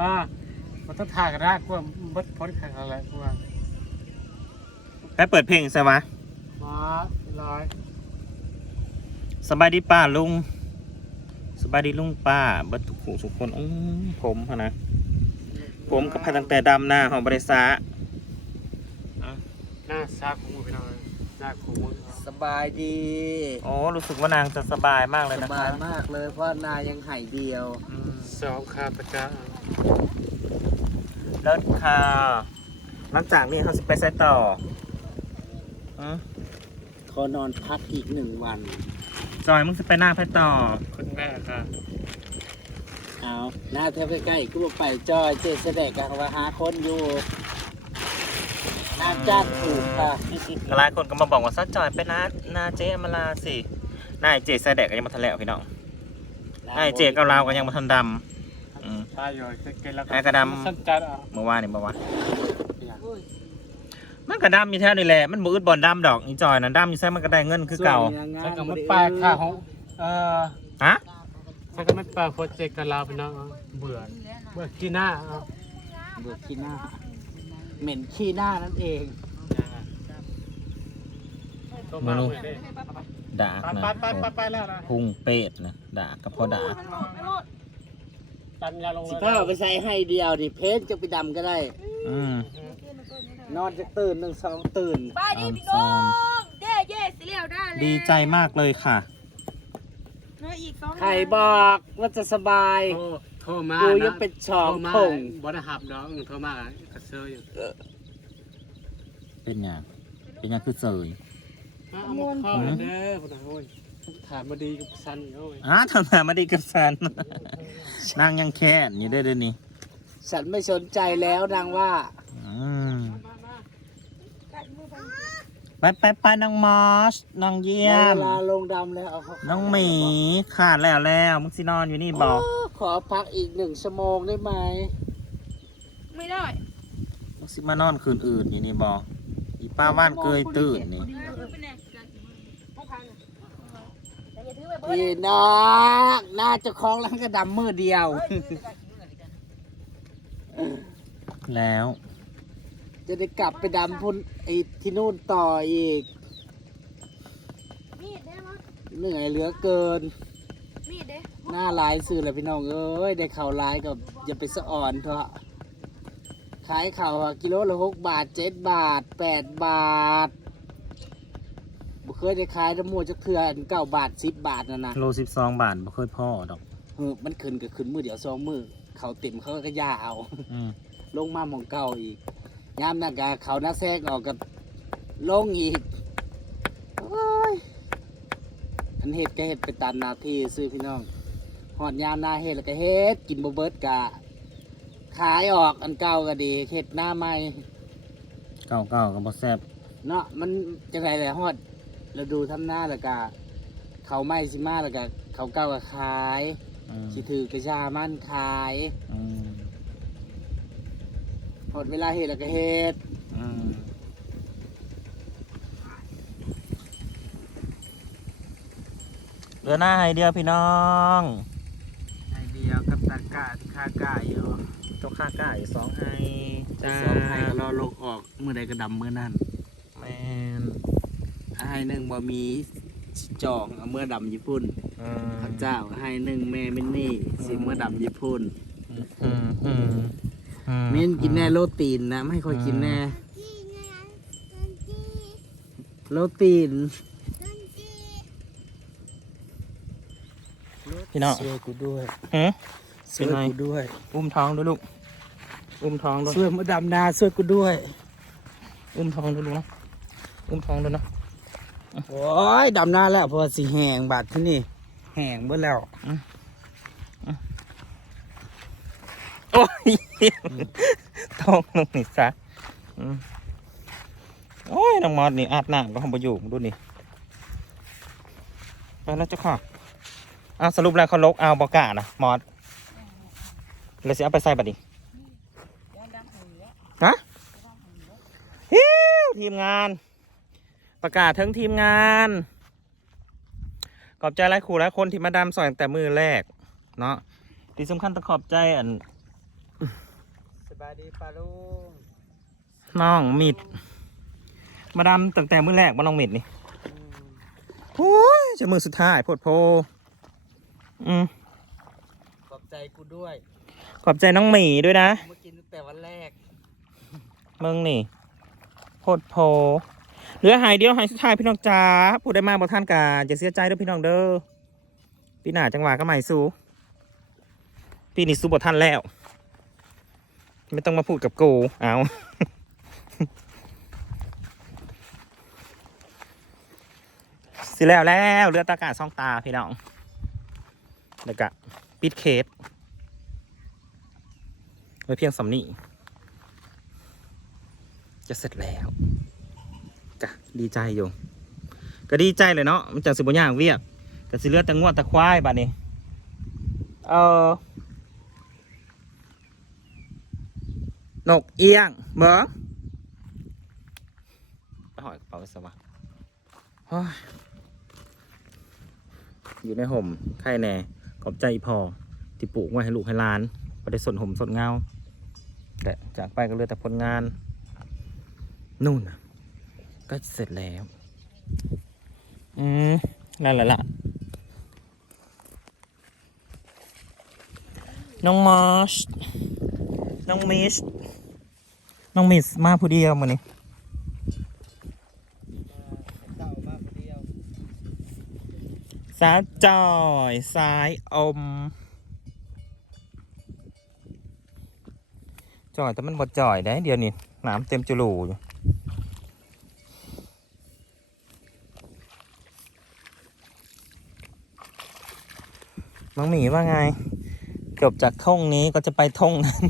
ว่ามันต้องถ่ายกันได้กว่าเบิดพ้นขังอะไรกว่าไปเปิดเพลงใช่ไหมมาร้อยสบายดีป้าลุงสบายดีลุงป้าเบิดทุกผู้ทุกคนอื้อผมฮะนะผมกับพันตั้งแต่ดำหน้าของบริษัทหน้าซากของมือพี่น้องหน้าของมือสบายดีโอ้รู้สึกว่านางจะสบายมากเลยสนะบาคะยมากเลยเพราะนายยังไห่เดียว อืม สองคาปะจ้า แล้วค่ะหลังจากนี้เขาจะไปใส่ต่ออืมขอนอนพักอีกหนึ่งวัน จอยมึงจะไปหน้าไปต่อคุณแม่ค่ะเอาหน้าเธอใกล้ๆกูไปจอยเจสเดกกันว่าหาคนอยู่น้ำจ้านถูกค่ะหลายคนก็มาบอกว่าซัดจอยไปหน้าหน้าเจ๊อมราสิหน้าไอ้เจ๊ใส่แดกก็ยังมาทันแล้วพี่น้องหน้าไอ้เจ๊กับเราก็ยังมาทันดำ อืมชายอยจะเกินแล้วแม่กระดำ สั้นจัดอะเมื่อวานนี่เมื่อวานมันก็ดำมีแท้นี่แหละมันบ่อึดบ่อนดำดอกอีจอยนะดำมีใส่มันก็ได้เงินคือเก่าใช่กับมันปลายค่ะของเอ่อฮะใช่กับมันปลายโปรเจกต์กับเราพี่น้องเบื่อเบื่อกินหน้าเบื่อขี้หน้า เหม็นขี้หน้านั่นเองตัวมาเลยดากไปนะไปไปไปแล้วนะพุงเป็ดนะดากกับพ่อดาก ตันยาลงสิเลยพ่อไปใส่ให้เดียวดิเพชรจะไปดำก็ได้ อืมนอนจะตื่นหนึ่งสองตื่นบายดีพี่น้องเย้เย้สิเลียวได้เลยดีใจมากเลยค่ะเหลืออีกสองใครบอกว่าจะสบาย โทรโทรมากูนะยังเป็นชองโทรมาผงบ่ได้หับดอกโทรมากระเซยอยู่เป็นอย่างเป็นอย่างคือเสยเอามาเข้าเด้อพุ่นน่ะโอ้ยถามมาดีกับซันโอ้ยอ้าทำมามาดีกับสัน นางยังแค่นอยู่ได้อเดี๋ยวนี้ฉันไม่สนใจแล้วนางว่า อืมไปไปไปน้องมอสน้องเยี่ยเวมลาลงดำแล้วเอาเข้าน้องหมีขาดแล้วแล้วมึงสินอนอยู่นี่บอกโขอพักอีกหนึ่งชั่วโมงได้ไหมไม่ได้มึงสิมานอนคืนอื่นอยู่นี่บอกอีป้าว่านเกยตื่นนี่ พี่น้องน่าจะคล้องแล้วก็ดำมือเดียว แล้ว จะได้กลับไปดำพุ่นไอ้ที่นู่นต่ออีก มีดได้มั้ยเหนื่อยเหลือเกิน มีดเด้หน้าลายสื่อเลยพี่น้องเอ้ยได้ข่าวลายกับอย่าไปสะอ่อนเถอะขายข่าวอะกิโลละหกบาทเจ็ดบาทแปดบาท บ่เคยได้ขายน้ำมูกจักเทืออันเก้าบาทสิบบาทนะนะโลสิบสองบาทบ่เคยพ่อดอก เออมันขึ้นก็ขึ้นมือเดียวสองมือเขาเต็มเขาก็ย่าเอา อืมลงมาหมองเก่าอีกยามนักกาเขานักแทรกออกกับลงอีกโอ้ยอันเฮ็ดก็เฮ็ดไปตามหนาทีซื้อพี่น้องหอดยามหน้าเฮ็ดแล้วก็เฮ็ดกินบ่เบิดกะ ขายออกอันเก่าก็ดีเฮ็ดหน้าใหม่เก่าเก่ากับบ่แซ่บ เนาะมันจังไรแหละฮอด เราดูทำหน้าแล้วก็เขาไม่สิมาแล้วก็เขาเก่าก็ขายอืมสิถือกระชามันขายอืมหมดเวลาเฮ็ดแล้วก็เฮ็ดอืมเหลือหน้าให้เดียวพี่น้องไอเดียวกับตากาที่คากาอยู่ตัวข้าก้าอีกสองให้จ้าสองไห้ก็รอลงออกเมื่อใดก็ดำเมื่อนั้นแมน ไห้หนึ่งบ่มีจองเอาเมื่อดำญี่ปุ่นอืมพระเจ้าไห้หนึ่งแม่มินนี่สิเมื่อดำญี่ปุ่นอืมอืมอืมินกินแน่โรตีนนะไม่ให้ค่อยกินแน่โรตีนพี่น้องช่วยกูด้วยหือช่วยเป็นไงกูด้วยอุ้มท้องด้วยลูกอุ้มท้องด้วยช่วยมาดำนาช่วยกูด้วย อุ้มท้องด้วยลูกนะอุ้มท้องด้วยนะ โอ้ยดำนาแล้วเพอสิแหงบาดที่นี่ แหงเบิ่อแล้วโอ้ยท้องลงนี่ซะโอ้ยน้องมอดนี่อาบน้ำก็ทำประโยชน์ดูนี่ไปแล้วเจ้าค่ะอ้าสรุปแล้วเขาลกเอาบอกกานะมอดเลยสิเอาไปใส่บัดนี้ฮะฮิวทีมงาน ประกาศทั้งทีมงานขอบใจหลายครูหลายคนที่มาดามสอนตั้งแต่มือแรก เนาะที่สำคัญต้องขอบใจอันบายดีป้าลุงน้องมิด มาดำตั้งแต่มื้อแรกมาน้องมิดนี่โอ้ยจะมือสุดท้ายโพดโพ อืมขอบใจกูด้วย ขอบใจน้องหมีด้วยนะ เมื่อกินตั้งแต่วันแรก มึงนี่ โพดโพ เหลือหายเดียวหายสุดท้ายพี่น้องจ้าพูดได้มากบ่ท่านกาจะเสียใจเด้อพี่น้องเด้อปีหน้าจังหวะก็ใหม่สู้ปีนี้สู้บ่ท่านแล้ว ไม่ต้องมาพูดกับกูเอาสิแล้วแล้วเลือดตากาซ่องตาพี่น้องแล้วก็ปิดเคสไว้เพียงสำนีจะเสร็จแล้ว ดีใจอยู่ ก็ดีใจเลยเนาะมันจากสิบอย่างเวียกก็สิเลือแต่งวดแต่ควายบัดนี้เออนกเอียงเบิ้งไปหอยกระเป๋าสวะอยอยู่ในห่มไข่แน่ขอบใจอีพอที่ปลูกไว้ให้ลูกให้หลานบ่ได้สนห่มสนเงาแต่จากไปก็เลือแต่ผลงาน นู่นนะ ก็เสร็จแล้ว อืมนั่นแหละล่ะ น้องมอชน้องมิชน้องมิสมาผู้เดียวมานี่เต่ามาคนเดียวสาจอยสายอม จอยแต่มันบ่จอยได้เดี๋ยวนี้น้ำเต็มจุลูอยู่ น้องหมีว่าไงจบจากท่องนี้ก็จะไปท่องนั้น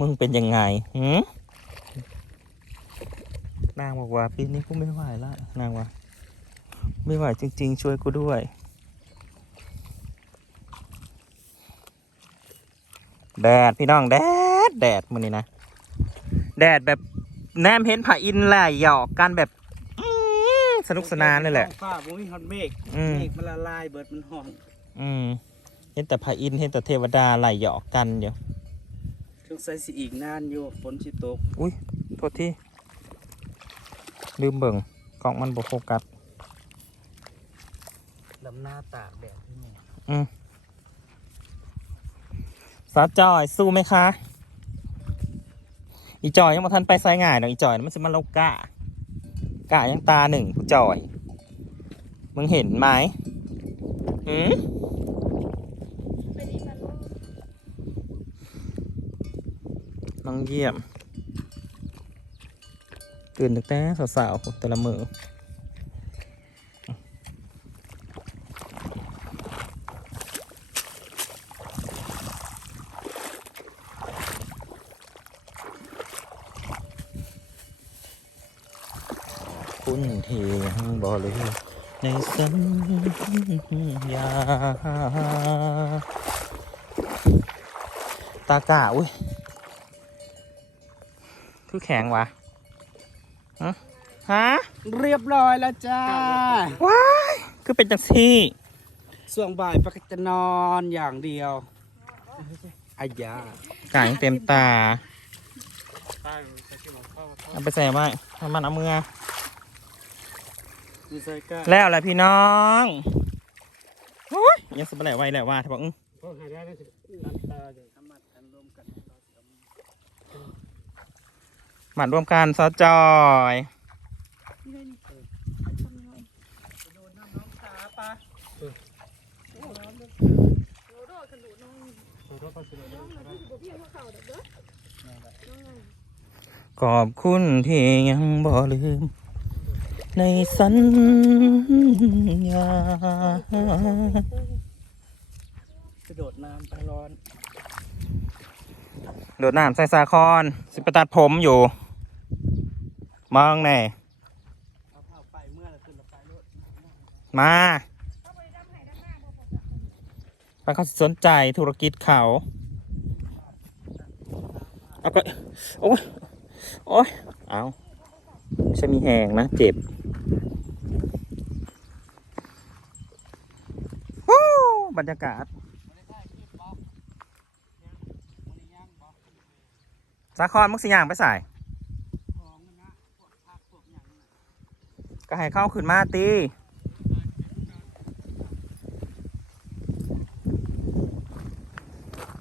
มึงเป็นยังไงหืมนางบอกว่าปีนี้กูไม่ไหวละนางว่า ไม่ไหวจริง ๆ ช่วยกูด้วย แดดพี่น้องแดดแดดมันนี่นะ แดดแบบแนมเห็นผาอินแหละหยอกกันแบบ สนุกสนานเลยแหละ ฟ้าบ่มีฮอตเมฆอืม เมฆมันละลายเบิดมันห่อนอืมเห็นแต่ผาอินเห็นแต่เทวดาไหลหยอกกันอยู่ช่วงใส่สิอีกนานอยู่ฝนสิตกอุ้ยโทษที่ลืมเบิ่งกล้องมันบ่โฟกัส ลำหน้าตากแดดที่นี่อืมสาวจอยสู้ไหมคะ อีจอยยังมาทันไปไซง่ายดอกอีจอยน่ะมันจะมาลกกะ กะยังตาหนึ่งผู้จอย มึงเห็นไหมหืมไปดีมันลูกน้องเยี่ยม ตื่นตั้งแต่สาวๆแต่ละมือ คุณเทียงบ่เลยในสัญญาตากะอุ้ย คือแข็งวะฮะฮะเรียบร้อยแล้วจ้า ว้ายคือเป็นจังซี่ส่วงบ่ายปกจะนอนอย่างเดียวอายากายังเต็มตาใต้ใส่ที่หมอเข้าเข้าเอาไปใส่ไว้ให้มันเอามือ ดูใส่ก้าแล้วแหละพี่น้องโอ้ยยังสบายไว้แล้วว่าถ้าบอกอื้อพราะหาได้ก็จะน้ำตาเดี๋ยวทำมัดกันรวมกันหมัดรวมกันซอสจอยนี่เลยนี่ทำยังไงโดนน้ำน้องตาปะโอ้โดดกันดูน้องขอโทษขอเสียน้องมาที่บ่เพียขอบคุณที่ยังบ่ลืม ในสัญญากระโดดน้ำไปร้อนโดดน้ำใส่สาคอนสิไปตัดผมอยู่มองแน่เอาเผาไปเมื่อไรขึ้นรถไฟรถมาไปเขาสนใจธุรกิจเขาเอาก็โอ้ยโอ้ยเอาฉันมีแหงนะ เจ็บวู้ บรรยากาศสาคอนมึงสิย่างไปใส่ก็ให้เข้าขึ้นมาตี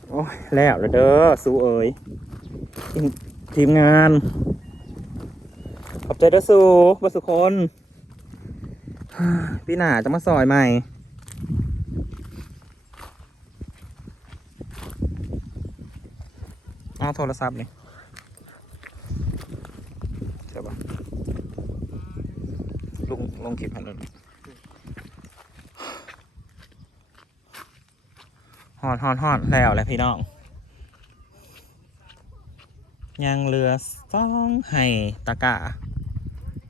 โอ้ย แล้วเด้อสู้เอ๋ยทีมงาน ขอบใจเด้อสู้บสุคน พี่หนาจะมาซอยใหม่ เอา โทรศัพท์นี่เดี๋ยวบ่ลงลงคลิปให้เลยฮอนฮอนฮอนแล้วแหละพี่น้องยังเหลือสองให้ตะกะ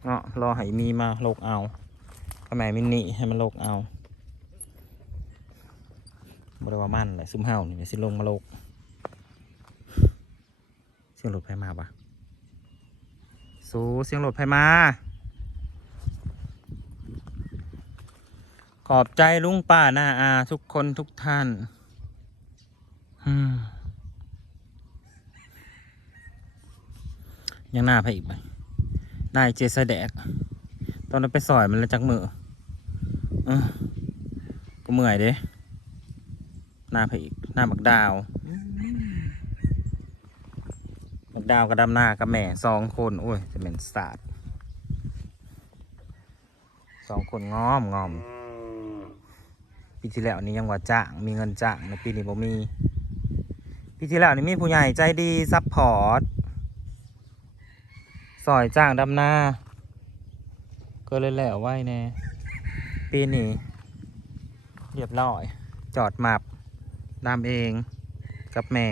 เนาะรอให้มีมาโลกเอาก็แมมินนี่ให้มันโลกเอาบริวามันเลยซุ่มเฮานี่ยสิลงมาโลก สียงรถไฟมาปะสูเสียงรถไฟมา ขอบใจลุงป้านาอาทุกคนทุกท่านอยังหน้าไปอีกไหมนายเจสแดก ตอนนั้นไปสอยมันแล้วจักมือเออก็เมื่อยเด้หน้าไปอีก หน้าบักดาว บักดาวกับดำหน้ากับแม่สองคน โอ้ยจะเป็นศาสตร์สองคนง้อมงอมปีที่แล้วนี่ยังว่าจ้างมีเงินจ้างในปีนี้บ่มีปีที่แล้วนี่มีผู้ใหญ่ใจดีซัพพอร์ตซอยจ้างดำหน้าก็เลยแล้วไว้แน่ปีนี้เรียบร้อย จอดมับดำเองกับแม่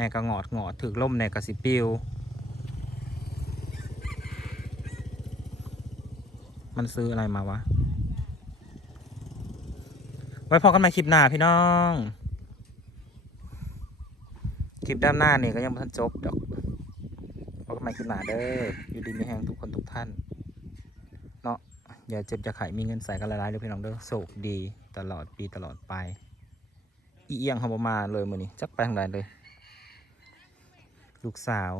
ม่ก็งอดงอดถึกล่มในกระสิปิว มันซื้ออะไรมาวะ ไว้พอกันใหม่คลิปหน้าพี่น้อง คลิปด้านหน้าเนี่ยก็ยังไม่ทันจบดอกพอกันใหม่คลิปหน้าเด้อ อยู่ดีมีแหงทุกคนทุกท่าน เนาะอย่าเจ็บอย่าไขมีเงินใส่กันหลายๆเด้อพี่น้องเด้อโศกดีตลอดปีตลอดไป อีเอียงเขาบมาเลยมือนี้จักไปทางใดเลย ลูกสาว